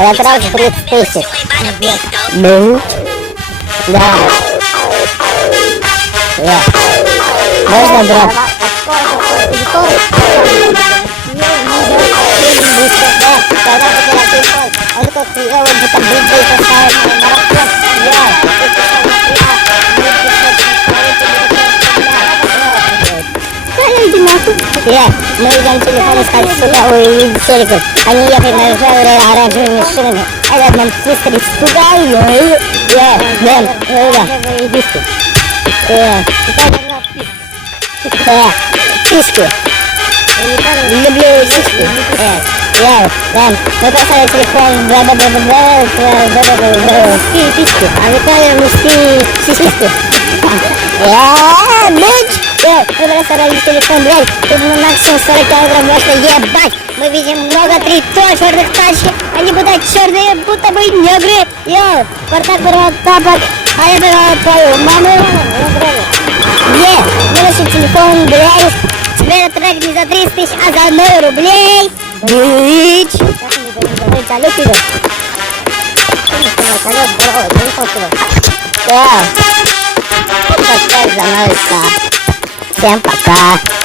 Я сразу 30 тысяч. Ну? Да. Можно, брат? Мы идем телефон искать, сука, увидеть телеку. Они ехают на оранжевыми шинами. А я нам быстро испугаю. Дэн, писки. Писки. Люблю писки. Дэн, мы поставили телефон, писки. А вы поняли, мужские сиськи. Bitch! Мы бросали телефон, блядь, тут на максимум 40 килограмм можно ебать. Мы видим много 3 черных тачки, они будут черные, будто бы негры. Спартак вырвал тапок, а я вырвал твою маму. Мы нашли телефон, блядь, теперь трек не за 30 тысяч, а за 0 рублей. Bitch! Всем пока.